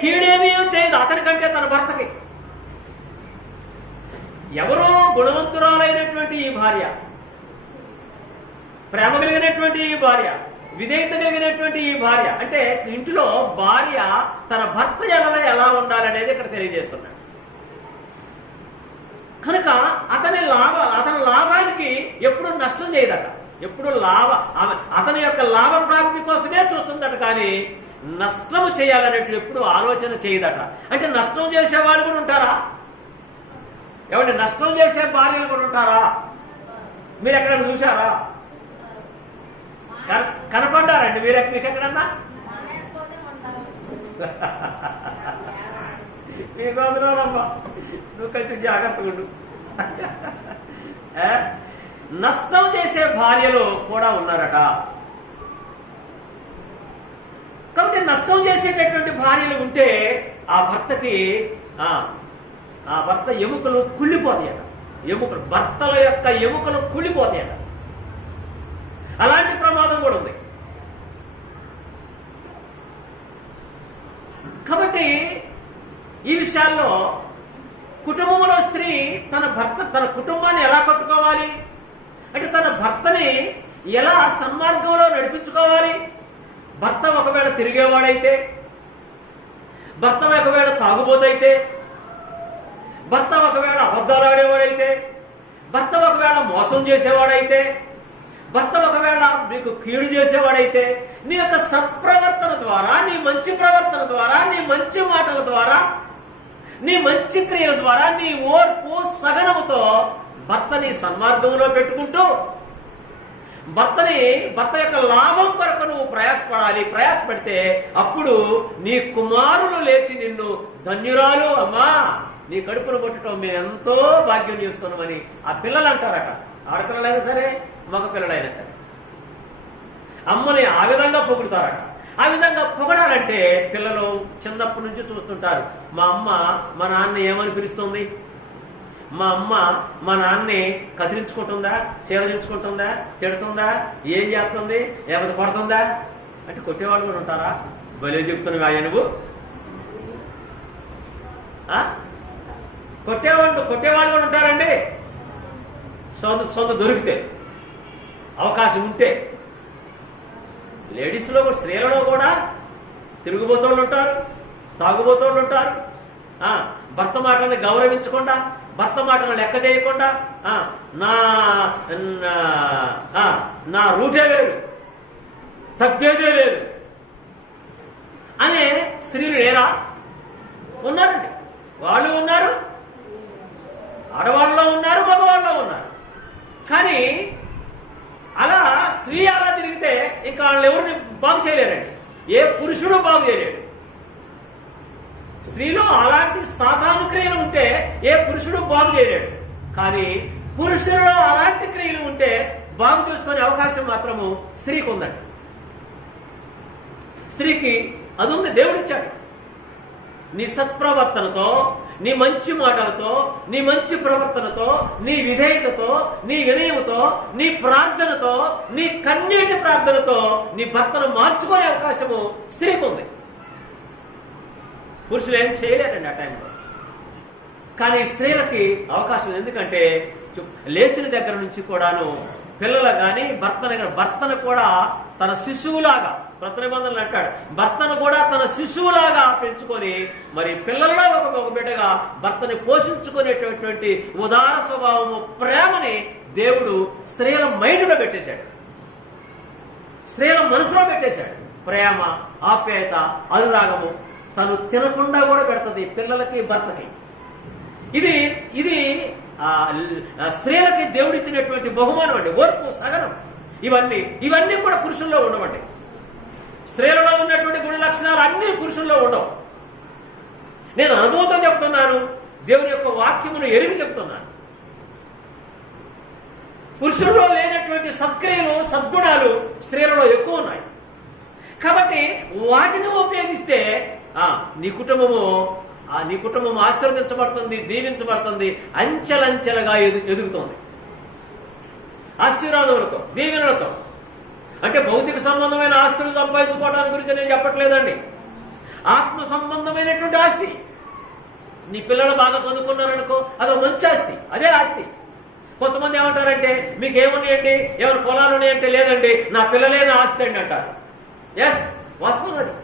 కీడేమీ చేయదు. అతనికంటే తన భర్తకి. ఎవరో గుణవంతురాలైనటువంటి ఈ భార్య, ప్రేమ కలిగినటువంటి ఈ భార్య, విధేయత కలిగినటువంటి ఈ భార్య, అంటే ఇంటిలో భార్య తన భర్త ఎలా ఉండాలనేది ఇక్కడ తెలియజేస్తున్నాడు. కనుక అతని లాభానికి ఎప్పుడు నష్టం చేయదట. ఎప్పుడు అతని యొక్క లాభ ప్రాప్తి కోసమే చూస్తుందట, కానీ నష్టము చేయాలనేటువంటి ఎప్పుడు ఆలోచన చేయదట. అంటే నష్టం చేసే వాళ్ళు కూడా ఉంటారా? ఏమంటే నష్టం చేసే భార్యలు కూడా ఉంటారా? మీరు ఎక్కడైనా చూసారా? కనపడ్డారండి మీకు ఎక్కడన్నా? మీకు వదలమ్మా, నువ్వు కొంచెం జాగ్రత్తగా ఉండు. నష్టం చేసే భార్యలు కూడా ఉన్నారట. కాబట్టి నష్టం చేసేటటువంటి భార్యలు ఉంటే ఆ భర్త ఎముకలు కుళ్ళిపోతాయట. భర్తల యొక్క ఎముకలు కుళ్ళిపోతాయట. అలాంటి ప్రమాదం కూడా ఉంది. కాబట్టి ఈ విషయాల్లో కుటుంబంలో స్త్రీ తన కుటుంబాన్ని ఎలా కట్టుకోవాలి అంటే తన భర్తని ఎలా సన్మార్గంలో నడిపించుకోవాలి. భర్త ఒకవేళ తిరిగేవాడైతే, భర్త ఒకవేళ తాగుబోతైతే, భర్త ఒకవేళ అబద్ధాలు ఆడేవాడైతే, భర్త ఒకవేళ మోసం చేసేవాడైతే, భర్త ఒకవేళ నీకు కీడు చేసేవాడైతే, నీ యొక్క సత్ప్రవర్తన ద్వారా, నీ మంచి ప్రవర్తన ద్వారా, నీ మంచి మాటల ద్వారా, నీ మంచి క్రియల ద్వారా, నీ ఓర్పు సహనముతో భర్తని సన్మార్గంలో పెట్టుకుంటూ భర్త యొక్క లాభం కొరకు నువ్వు ప్రయాసపడితే అప్పుడు నీ కుమారులు లేచి నిన్ను ధన్యురాలు అమ్మా, నీ కడుపును కొట్టడం మేము ఎంతో భాగ్యం చేసుకున్నామని ఆ పిల్లలు అంటారట. ఆడపిల్లలైనా సరే, మగ పిల్లలైనా సరే అమ్మని ఆ విధంగా పొగుడుతారట. ఆ విధంగా పొగడాలంటే పిల్లలు చిన్నప్పటి నుంచి చూస్తుంటారు. మా అమ్మ మా నాన్న ఏమని పిలుస్తుంది, మా అమ్మ మా నాన్నే కదిలించుకుంటుందా, చేదరించుకుంటుందా, తిడుతుందా, ఏం చేస్తుంది, లేకపోతే కొడుతుందా అంటే కొట్టేవాళ్ళు కూడా ఉంటారా? భలే చెప్తున్నావా నువ్వు. కొట్టేవాళ్ళు కూడా ఉంటారండి. సొంత దొరికితే, అవకాశం ఉంటే. లేడీస్లో కూడా, స్త్రీలలో కూడా తిరుగుబోతోళ్ళు ఉంటారు, తాగుబోతోళ్ళు ఉంటారు. భర్త మాటల్ని గౌరవించకుండా, భర్త మాటను లెక్క చేయకుండా నా రూటే లేదు, తగ్గేదే లేదు అనే స్త్రీలు లేరా? ఉన్నారండి. వాళ్ళు ఉన్నారు, ఆడవాళ్ళలో ఉన్నారు, మగవాళ్ళలో ఉన్నారు. కానీ అలా స్త్రీ అలా తిరిగితే ఇంకా వాళ్ళని ఎవరిని బాగు చేయలేరండి. ఏ పురుషుడు బాగు చేయలేడు. స్త్రీలో అలాంటి సాధారణ క్రియలు ఉంటే ఏ పురుషుడు బాగు చేయలేడు. కానీ పురుషులలో అలాంటి క్రియలు ఉంటే బాగు చేసుకునే అవకాశం మాత్రము స్త్రీకి ఉందండి. స్త్రీకి అది ఉంది, దేవుడు ఇచ్చాడు. నీ సత్ప్రవర్తనతో, నీ మంచి మాటలతో, నీ మంచి ప్రవర్తనతో, నీ విధేయతతో, నీ వినయముతో, నీ ప్రార్థనతో, నీ కన్నీటి ప్రార్థనతో నీ భర్తను మార్చుకునే అవకాశము స్త్రీకి ఉంది. పురుషులు ఏం చేయలేరండి ఆ టైంలో. కానీ స్త్రీలకి అవకాశం. ఎందుకంటే లేచిన దగ్గర నుంచి కూడాను పిల్లలు కానీ భర్తను కూడా తన శిశువులాగా, కొత్త నిబంధనలు అంటాడు, భర్తను కూడా తన శిశువులాగా పెంచుకొని మరి పిల్లలలో ఒక బిడ్డగా భర్తని పోషించుకునేటటువంటి ఉదార స్వభావము, ప్రేమని దేవుడు స్త్రీల మైండ్లో పెట్టేశాడు, స్త్రీల మనసులో పెట్టేశాడు. ప్రేమ, ఆప్యాయత, అనురాగము తను తినకుండా కూడా పెడుతుంది పిల్లలకి, భర్తకి. ఇది స్త్రీలకి దేవుడిచ్చినటువంటి బహుమానం అండి. ఓర్పు, సహనం, ఇవన్నీ కూడా పురుషుల్లో ఉండవండి. స్త్రీలలో ఉన్నటువంటి గుణ లక్షణాలు అన్ని పురుషుల్లో ఉండవు. నేను అనుభూతం చెప్తున్నాను, దేవుని యొక్క వాక్యమును ఎరిగి చెప్తున్నాను. పురుషుల్లో లేనటువంటి సత్క్రియలు, సద్గుణాలు స్త్రీలలో ఎక్కువ ఉన్నాయి. కాబట్టి వాటిని ఉపయోగిస్తే నీ కుటుంబము ఆశీర్వదించబడుతుంది, దీవించబడుతుంది, అంచెలంచెలుగా ఎదుగుతుంది ఆశీర్వాదములతో, దీవెనలతో. అంటే భౌతిక సంబంధమైన ఆస్తులు సంపాదించుకోవడానికి గురించి నేను చెప్పట్లేదండి. ఆత్మ సంబంధమైనటువంటి ఆస్తి. నీ పిల్లలు బాగా చదువుకున్నారనుకో, అదొక మంచి ఆస్తి, అదే ఆస్తి. కొంతమంది ఏమంటారంటే మీకు ఏమున్నాయండి, ఏమైనా పొలాలు ఉన్నాయంటే లేదండి నా పిల్లలే నా ఆస్తి అండి అంటారు. ఎస్, వాస్తవం అది.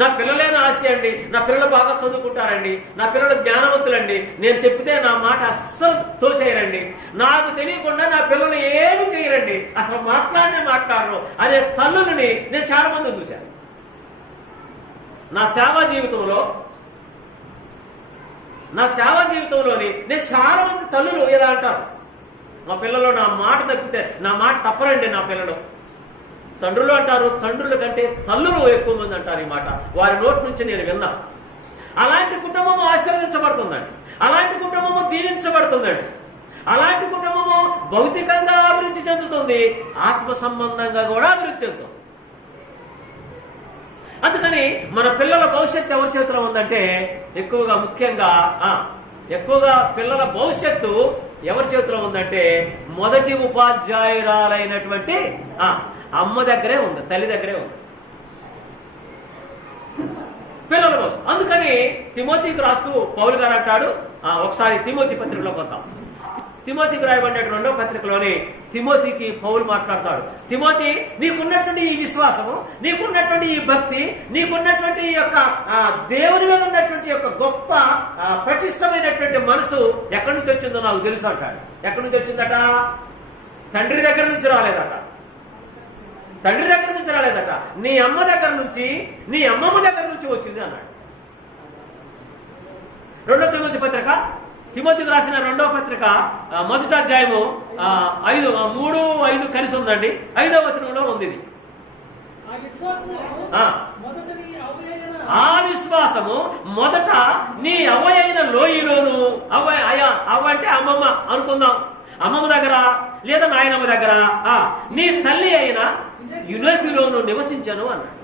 నా పిల్లలైన ఆస్తి అండి, నా పిల్లలు బాగా చదువుకుంటారండి, నా పిల్లలు జ్ఞానవంతులండి, నేను చెప్తే నా మాట అస్సలు తోసేయరండి, నాకు తెలియకుండా నా పిల్లలు ఏమి చేయరండి, అసలు మాట్లాడరు అనే తల్లులని నేను చాలా మంది చూశాను. నా సేవా జీవితంలోని నేను చాలా మంది తల్లులు ఇలా అంటారు, మా పిల్లలు నా మాట తప్పరండి నా పిల్లలు. తండ్రులు అంటారు, తండ్రుల కంటే తల్లులు ఎక్కువ మంది అంటారు ఈ మాట. వారి నోటి నుంచి నేను విన్నా. అలాంటి కుటుంబము ఆశీర్వదించబడుతుందండి, అలాంటి కుటుంబము దీవించబడుతుందండి, అలాంటి కుటుంబము భౌతికంగా అభివృద్ధి చెందుతుంది, ఆత్మ సంబంధంగా కూడా అభివృద్ధి చెందుతుంది. అందుకని మన పిల్లల భవిష్యత్తు ఎవరి చేతిలో ఉందంటే ఎక్కువగా పిల్లల భవిష్యత్తు ఎవరి చేతిలో ఉందంటే మొదటి ఉపాధ్యాయురాలైనటువంటి అమ్మ దగ్గరే ఉంది, తల్లి దగ్గరే ఉంది పిల్లల కోసం. అందుకని తిమోతికి రాస్తూ పౌలు గారు అంటాడు, ఒకసారి తిమోతి పత్రికలో కొద్దాం. తిమోతికి రాయబడినటువంటి 2వ పత్రికలోని తిమోతికి పౌలు మాట్లాడతాడు, తిమోతి నీకున్నటువంటి ఈ విశ్వాసము, నీకున్నటువంటి ఈ భక్తి, నీకున్నటువంటి ఈ యొక్క దేవుని మీద ఉన్నటువంటి యొక్క గొప్ప పటిష్టమైనటువంటి మనసు ఎక్కడి నుంచి వచ్చిందో నాకు తెలుసు అంటాడు. ఎక్కడి నుంచి వచ్చిందట? తండ్రి దగ్గర నుంచి రాలేదట, నీ అమ్మ దగ్గర నుంచి, నీ అమ్మమ్మ దగ్గర నుంచి వచ్చింది అన్నాడు. 2వ తిమోతి పత్రిక, తిమోతికి రాసిన 2వ పత్రిక 1వ అధ్యాయము 3-5 కలిసి ఉందండి. 5వ వచనంలో ఉంది ఇది. ఆ విశ్వాసము మొదట నీ అవ్వయైన లోయలోను, అవ్వ అంటే అమ్మమ్మ అనుకుందాం, అమ్మమ్మ దగ్గర లేదా నాయనమ్మ దగ్గర నీ తల్లి అయిన యునోపిలోను నివసించాను అన్నాడు.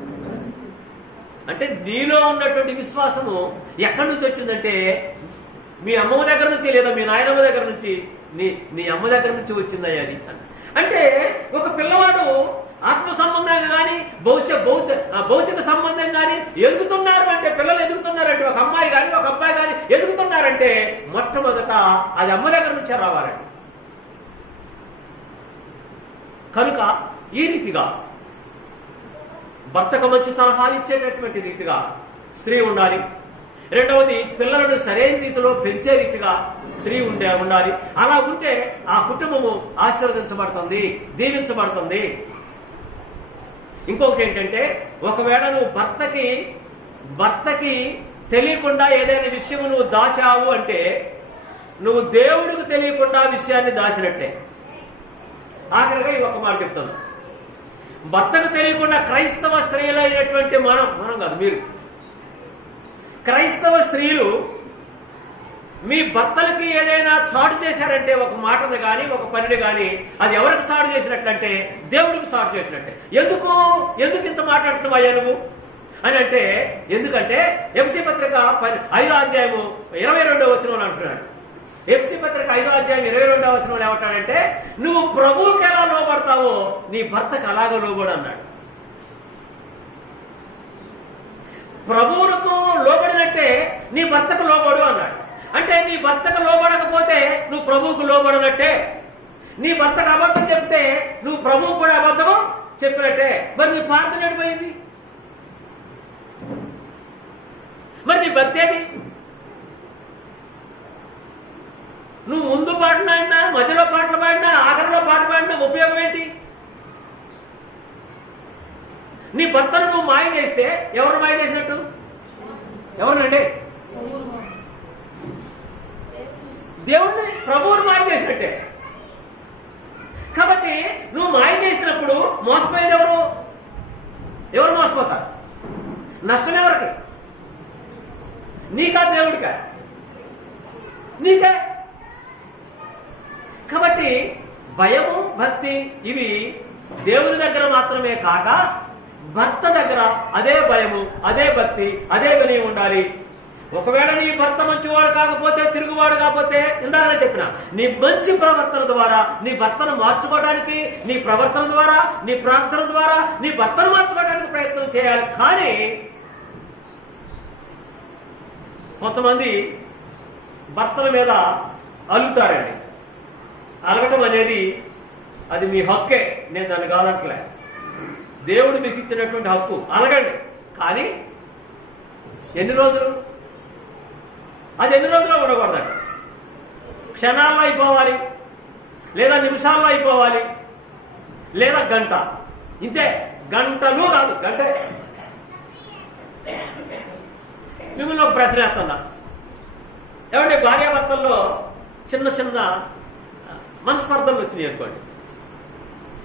అంటే నీలో ఉన్నటువంటి విశ్వాసము ఎక్కడి నుంచి వచ్చిందంటే మీ అమ్మమ్మ దగ్గర నుంచి లేదా మీ నాయనమ్మ దగ్గర నుంచి, నీ అమ్మ దగ్గర నుంచి వచ్చిందయ్యా అది. అంటే ఒక పిల్లవాడు ఆత్మ సంబంధంగా కానీ భౌతిక సంబంధం కానీ ఎదుగుతున్నారు అంటే, పిల్లలు ఎదుగుతున్నారంటే, ఒక అమ్మాయి కానీ ఒక అబ్బాయి కానీ ఎదుగుతున్నారంటే మొట్టమొదట అది అమ్మ దగ్గర నుంచే రావాలండి. కనుక ఈ రీతిగా భర్తకు మంచి సలహాలు ఇచ్చేటటువంటి రీతిగా స్త్రీ ఉండాలి. రెండవది, పిల్లలను సరైన రీతిలో పెంచే రీతిగా స్త్రీ ఉండాలి. అలా ఉంటే ఆ కుటుంబము ఆశీర్వదించబడుతుంది, దీవించబడుతుంది. ఇంకొకటి ఏంటంటే, ఒకవేళ నువ్వు భర్తకి తెలియకుండా ఏదైనా విషయము నువ్వు దాచావు అంటే నువ్వు దేవుడికి తెలియకుండా విషయాన్ని దాచినట్టే. ఆఖరిగా ఈ ఒక్క మాట చెప్తాను, భర్తకు తెలియకుండా క్రైస్తవ స్త్రీలైనటువంటి మనం కాదు, మీరు క్రైస్తవ స్త్రీలు మీ భర్తలకి ఏదైనా చాటు చేశారంటే, ఒక మాటను కానీ ఒక పనిని కానీ, అది ఎవరికి చాటు చేసినట్లంటే దేవుడికి చాటు చేసినట్టే. ఎందుకు ఇంత మాట్లాడుతున్నావు అయ్యా నువ్వు? అని అంటే ఎందుకంటే ఎఫ్సీ పత్రిక 5వ అధ్యాయము 22వ వచనంలో అంటున్నాడు. ఎఫ్సీ పత్రిక 5వ అధ్యాయం 22వ వచనంలో ఏమంటాడంటే నువ్వు ప్రభువుకి ఎలా లోబడతావో నీ భర్తకు అలాగే లోబడు అన్నాడు. ప్రభువులకు లోబడినట్టే నీ భర్తకు లోబడు అన్నాడు. అంటే నీ భర్తకు లోబడకపోతే నువ్వు ప్రభువుకు లోబడినట్టే. నీ భర్తకు అబద్ధం చెప్తే నువ్వు ప్రభువు కూడా అబద్ధము చెప్పినట్టే. మరి నీ ప్రార్థన ఎడిపోయింది? మరి నీ భక్తి ఏది? నువ్వు ముందు పాటలు పాడినా, మధ్యలో పాటలు పాడినా, ఆఖరిలో పాట పాడినా ఉపయోగం ఏంటి? నీ భర్తను నువ్వు మాయ చేస్తే ఎవరు మాయ చేసినట్టు? ఎవరినండి? దేవుణ్ణి, ప్రభువుని మాయ చేసినట్టే. కాబట్టి నువ్వు మాయ చేసినప్పుడు మోసపోయేది ఎవరు? ఎవరు మోసపోతారు? నష్టం ఎవరికి? నీకా దేవుడికా? నీకే. కాబట్టి భయము, భక్తి ఇవి దేవుని దగ్గర మాత్రమే కాక భర్త దగ్గర అదే భయము, అదే భక్తి, అదే వినయం ఉండాలి. ఒకవేళ నీ భర్త మంచివాడు కాకపోతే, తిరుగువాడు కాకపోతే, ఇందాకనే చెప్పిన నీ మంచి ప్రవర్తన ద్వారా నీ భర్తను మార్చుకోవడానికి, నీ ప్రవర్తన ద్వారా, నీ ప్రార్థన ద్వారా నీ భర్తను మార్చుకోవడానికి ప్రయత్నం చేయాలి. కానీ కొంతమంది భర్తల మీద అలుగుతారండి. అలగటం అనేది అది మీ హక్కే, నేను దాన్ని కాదంటలే. దేవుడు మీకు ఇచ్చినటువంటి హక్కు, అలగండి. కానీ ఎన్ని రోజులు? అది ఎన్ని రోజుల్లో ఉండకూడదండి. క్షణాల్లో అయిపోవాలి, లేదా నిమిషాల్లో అయిపోవాలి, లేదా గంట. ఇంతే, గంటలు కాదు, గంటే. మిమ్మల్ని ఒక ప్రశ్న వేస్తున్నా. ఏమంటే భార్యాభర్తల్లో చిన్న చిన్న మనస్పర్ధలు వచ్చినాయి అనుకోండి.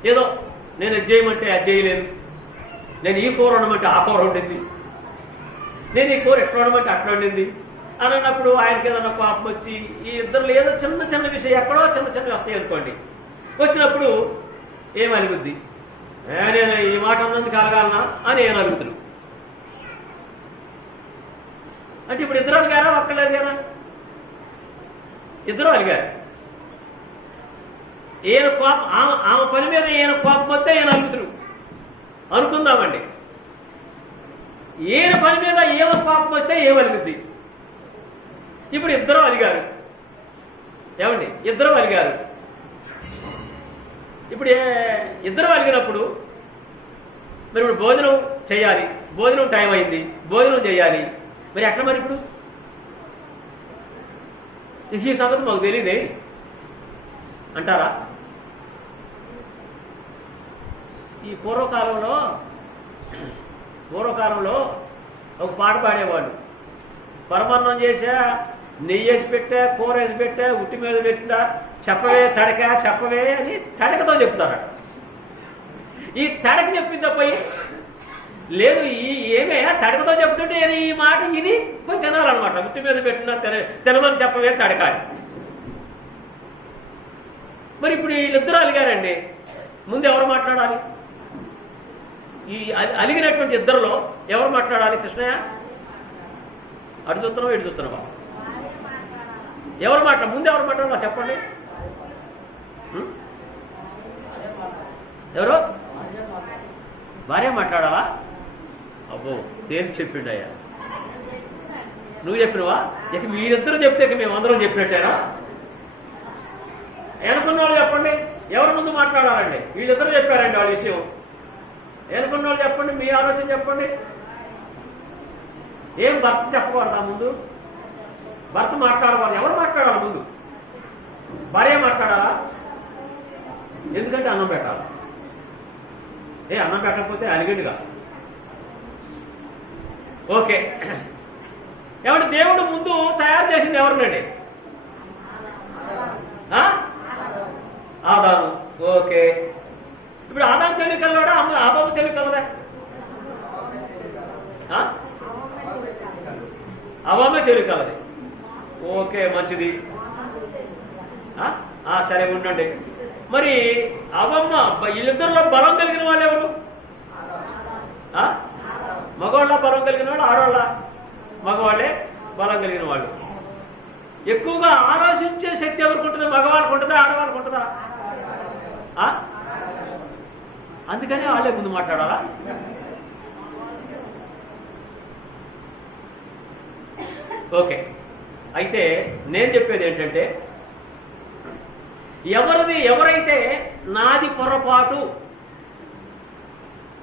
ఏదో నేను అది చేయమంటే అది చేయలేదు, నేను ఈ కూర ఉండమంటే ఆ కూర ఉండింది, నేను ఈ కూర ఎట్లా ఉండమంటే అట్లా ఉండింది అని అన్నప్పుడు ఆయనకి ఏదన్నా కోపం వచ్చి ఈ ఇద్దరు ఏదో చిన్న చిన్న విషయం ఎక్కడో చిన్న చిన్నవి వస్తాయి అనుకోండి. వచ్చినప్పుడు ఏమలుగుద్ది? నేను ఈ మాట అన్నందుకు అలగాలనా అని ఏం అలుగుతున్నారు. అంటే ఇప్పుడు ఇద్దరు అలిగారా, ఒక్కళ్ళు అలిగారా? ఇద్దరు అలిగారు. ఈయన కోపం, ఆమె పని మీద ఈయన కోపం వస్తే ఈయన అలుగుతురు అనుకుందామండి. ఈయన పని మీద ఏమో కోపం వస్తే ఏమలుగుద్ది? ఇప్పుడు ఇద్దరు అలిగారు. ఏమండి? ఇద్దరు అలిగారు. ఇప్పుడు ఇద్దరు అలిగినప్పుడు మరి ఇప్పుడు భోజనం చేయాలి, భోజనం టైం అయింది, భోజనం చేయాలి. మరి ఎట్లా మరి ఇప్పుడు? ఈ సంగతి మాకు తెలియదే అంటారా? ఈ పూర్వకాలంలో ఒక పాట పాడేవాళ్ళు. పరమాన్నం చేసా, నెయ్యి వేసి పెట్టా, కూర వేసి పెట్టా, ఉట్టి మీద పెట్టా, చెప్పవే తడక, చెప్పవే అని తడకతో చెప్తారట. ఈ తడక చెప్పిందా పోయి లేదు, ఏమే తడకతో చెప్తుంటే ఈ మాట ఇది పోయి తినాలన్నమాట. ఉట్టి మీద పెట్టినా తినమని చెప్పవే తడకాలి. మరి ఇప్పుడు వీళ్ళిద్దరూ అలిగారండి. ముందు ఎవరు మాట్లాడాలి? ఈ అలిగినటువంటి ఇద్దరులో ఎవరు మాట్లాడాలి? కృష్ణయ్య అటు చూస్తున్నావా, ఇటు చూస్తున్నావా? ఎవరు ముందు ఎవరు మాట్లాడాలా చెప్పండి? ఎవరు? భార్య మాట్లాడాలా? అబ్బో, తేల్చి చెప్పిండు అయ్యా. నువ్వు చెప్పినవా? ఇక మీరిద్దరు చెప్తే ఇక మేమందరం చెప్పినట్టేనా? ఎనుకున్న వాళ్ళు చెప్పండి, ఎవరు ముందు మాట్లాడాలండి? వీళ్ళిద్దరూ చెప్పారండి వాళ్ళ విషయం. ఎనుకున్న వాళ్ళు చెప్పండి, మీ ఆలోచన చెప్పండి. ఏం భర్త చెప్పకూడదా ముందు? భర్త మాట్లాడకూడదు. ఎవరు మాట్లాడాలి ముందు? భార్య మాట్లాడాలా? ఎందుకంటే అన్నం పెట్టాలి. అన్నం పెట్టకపోతే అలిగండిగా. ఓకే, ఏమంటే దేవుడు ముందు తయారు చేసింది ఎవరినండి? ఆదాము. ఓకే, ఇప్పుడు ఆదాము తెలివి కలవాడా, అవ్వమ్మ తెలివి కలదా? అవ్వమ్మే తెలివి కలది. ఓకే, మంచిది. సరే ఉండండి. మరి అవ్వమ్మ వీళ్ళిద్దరిలో బలం కలిగిన వాళ్ళు ఎవరు? మగవాళ్ళ బలం కలిగిన వాళ్ళు, ఆడవాళ్ళ? మగవాళ్ళే బలం కలిగిన వాళ్ళు. ఎక్కువగా ఆలోచించే శక్తి ఎవరికి ఉంటుంది? మగవాళ్ళకు ఉంటుందా, ఆడవాళ్ళకు ఉంటుందా? అందుకని వాళ్ళే ముందు మాట్లాడాలా? ఓకే, అయితే నేను చెప్పేది ఏంటంటే, ఎవరైతే నాది పొరపాటు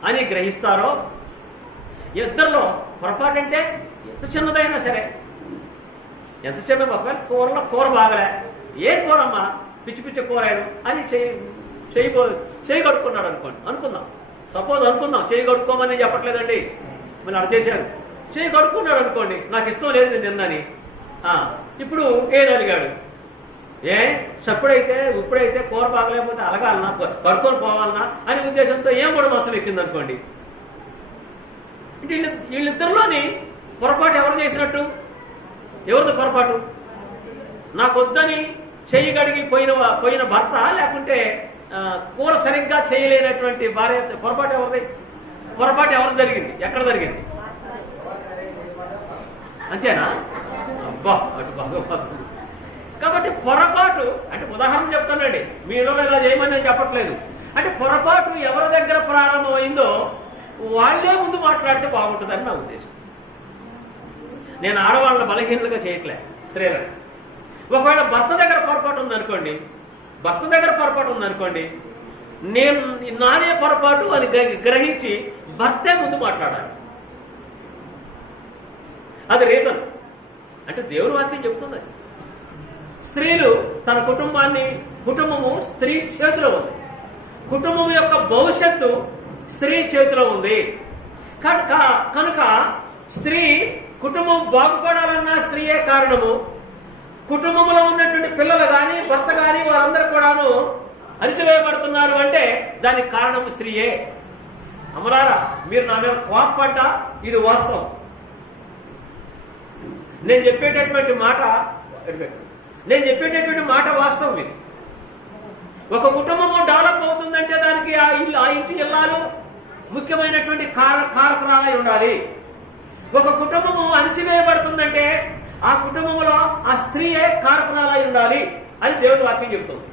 అని గ్రహిస్తారో, ఇద్దరిలో పొరపాటు అంటే ఎంత చిన్నదైనా సరే, ఎంత చిన్న ఒకవేళ కూర బాగలే, ఏం కూరమ్మా, పిచ్చి పిచ్చి కూరాను అని చేయి కడుక్కున్నాడు అనుకుందాం. సపోజ్ అనుకుందాం, చేయి కడుక్కోమని చెప్పట్లేదండి, మళ్ళీ అర్థం చేశాను. చేయి కడుక్కున్నాడు అనుకోండి, నాకు ఇష్టం లేదు నేను తిందని. ఇప్పుడు ఏది అడిగాడు, ఇప్పుడైతే కూర బాగలేకపోతే అలగాలన్నా, కడుక్కొని పోవాలన్నా అని ఉద్దేశంతో ఏం కూడా మచ్చలు ఎక్కింది అనుకోండి. వీళ్ళిద్దరిలోని పొరపాటు ఎవరు చేసినట్టు? ఎవరిది పొరపాటు? నాకు వద్దని చెయ్యి గడిగి పోయిన భర్త, లేకుంటే కూర సరిగ్గా చేయలేనటువంటి భార్య? పొరపాటు ఎవరిది? పొరపాటు ఎవరు జరిగింది? ఎక్కడ జరిగింది? అంతేనా? అబ్బా, అటు భగవంతుడు. కాబట్టి పొరపాటు అంటే ఉదాహరణ చెప్తానండి, మీలో ఇలా చేయమని నేను చెప్పట్లేదు. అంటే పొరపాటు ఎవరి దగ్గర ప్రారంభమైందో వాళ్లే ముందు మాట్లాడితే బాగుంటుందని నా ఉద్దేశం. నేను ఆడవాళ్ళని బలహీనలుగా చేయట్లే, స్త్రీలను. ఒకవేళ భర్త దగ్గర పొరపాటు ఉందనుకోండి, నేను నాదే పొరపాటు అని గ్రహించి భర్తే ముందు మాట్లాడాలి. అది రీజన్. అంటే దేవుని వాక్యం చెప్తుంది, స్త్రీలు తన కుటుంబము స్త్రీ చేతిలో ఉంది. కుటుంబం యొక్క భవిష్యత్తు స్త్రీ చేతిలో ఉంది. కనుక స్త్రీ కుటుంబం బాగుపడాలన్నా స్త్రీయే కారణము. కుటుంబంలో ఉన్నటువంటి పిల్లలు కానీ భర్త కానీ వారందరూ కూడాను అరిచివేయబడుతున్నారు అంటే దానికి కారణం స్త్రీయే. అమలారా, మీరు నా మీద కోపపడ్డా ఇది వాస్తవం. నేను చెప్పేటటువంటి మాట వాస్తవం. ఇది ఒక కుటుంబము డెవలప్ అవుతుందంటే దానికి ఆ ఇంటి ఇల్లాలు ముఖ్యమైనటువంటి కారకురాలై ఉండాలి. ఒక కుటుంబము అణిచివేయబడుతుందంటే ఆ కుటుంబంలో ఆ స్త్రీయే కారకురాలై ఉండాలి అని దేవుని వాక్యం చెబుతుంది.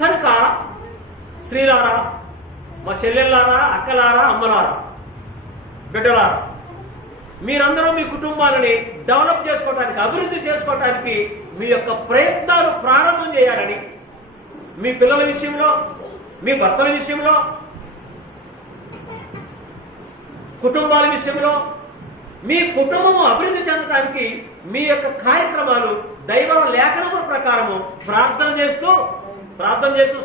కనుక స్త్రీలారా, మా చెల్లెళ్ళారా, అక్కలారా, అమ్మలారా, బిడ్డలారా, మీరందరూ మీ కుటుంబాలని డెవలప్ చేసుకోవడానికి, అభివృద్ధి చేసుకోవడానికి మీ యొక్క ప్రయత్నాలు ప్రారంభం చేయాలని, మీ పిల్లల విషయంలో, మీ భర్తల విషయంలో, కుటుంబాల విషయంలో, మీ కుటుంబము అభివృద్ధి చెందడానికి మీ యొక్క కార్యక్రమాలు దైవ లేఖనముల ప్రకారము ప్రార్థన చేస్తూ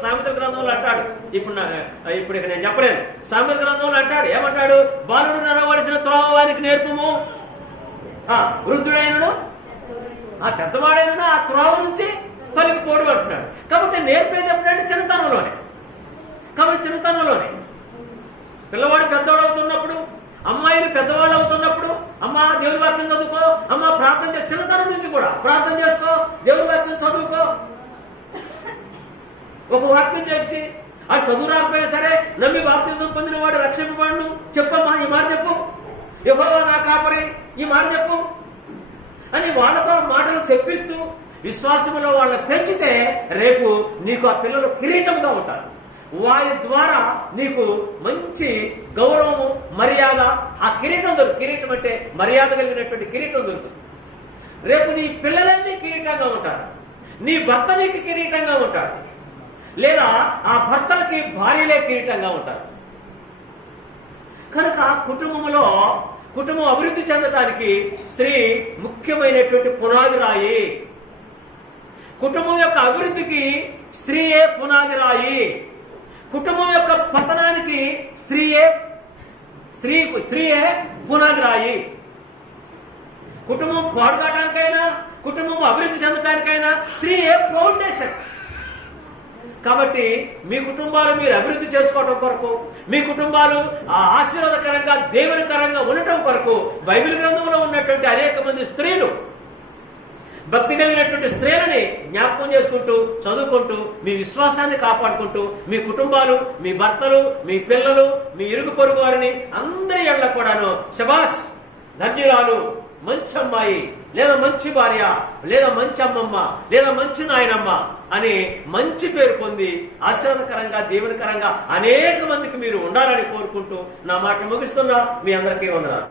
సామెతల గ్రంథంలో అంటాడు. ఇప్పుడు ఇక నేను చెప్పలేను. సామెతల గ్రంథంలో అంటాడు, ఏమంటాడు? బాలుడు నడవలసిన త్రోవ వారికి నేర్పుము, వృద్ధుడైనను పెద్దవాడైనా ఆ త్రోవ నుంచి తొలగిపోడు అంటున్నాడు. కాబట్టి నేర్పేది ఎప్పుడంటే చిన్నతనంలోనే. కాబట్టి చిన్నతనంలోనే పిల్లవాడు పెద్దవాడు అవుతున్నప్పుడు, అమ్మాయిలు పెద్దవాళ్ళు అవుతున్నప్పుడు, అమ్మ దేవుని వాక్యం చదువుకో, అమ్మ ప్రార్థన చేసి, చిన్నతనం నుంచి కూడా ప్రార్థన చేసుకో, దేవుని వాక్యం చదువుకో. ఒక వాక్యం చేసి ఆ చదువు రాకపోయినా సరే నమ్మి బాప్తిజం పొందిన వాడు రక్షింపబడును, చెప్పమ్మా ఈ మాట చెప్పు, యెహోవా నా కాపరి ఈ మాట చెప్పు అని వాళ్ళతో మాటలు చెప్పిస్తూ విశ్వాసంలో వాళ్ళని పెంచితే రేపు నీకు ఆ పిల్లలు కిరీటంగా ఉంటారు. వారి ద్వారా నీకు మంచి గౌరవము, మర్యాద, ఆ కిరీటం అంటే మర్యాద కలిగినటువంటి కిరీటం దొరుకుతుంది. రేపు నీ పిల్లలే నీ కిరీటంగా ఉంటారు, నీ భర్త నీకు కిరీటంగా ఉంటాడు, లేదా ఆ భర్తలకి భార్యలే కిరీటంగా ఉంటారు. కనుక కుటుంబం అభివృద్ధి చెందడానికి స్త్రీ ముఖ్యమైనటువంటి పునాది రాయి. కుటుంబం యొక్క అభివృద్ధికి స్త్రీయే పునాది రాయి. కుటుంబం యొక్క పతనానికి స్త్రీయే పునాది రాయి. కుటుంబం పాడుకోవడానికైనా, కుటుంబం అభివృద్ధి చెందడానికైనా స్త్రీయే ఫౌండేషన్. కాబట్టి మీ కుటుంబాలు మీరు అభివృద్ధి చేసుకోవడం కొరకు, మీ కుటుంబాలు ఆశీర్వాదకరంగా దేవునికరంగా ఉండటం కొరకు బైబిల్ గ్రంథంలో ఉన్నటువంటి అనేక మంది స్త్రీలు, భక్తి కలిగినటువంటి స్త్రీలని జ్ఞాపకం చేసుకుంటూ చదువుకుంటూ మీ విశ్వాసాన్ని కాపాడుకుంటూ మీ కుటుంబాలు, మీ భర్తలు, మీ పిల్లలు, మీ ఇరుగు పొరుగు వారిని అందరి ఎళ్ళ కూడాను శబాష్, ధన్యురాలు, మంచి అమ్మాయి, లేదా మంచి భార్య, లేదా మంచి అమ్మమ్మ, లేదా మంచి నాయనమ్మ అని మంచి పేరు పొంది ఆశీర్వాదకరంగా, దీవెనకరంగా అనేక మందికి మీరు ఉండాలని కోరుకుంటూ నా మాట ముగిస్తున్నా. మీ అందరికీ వందనాలు.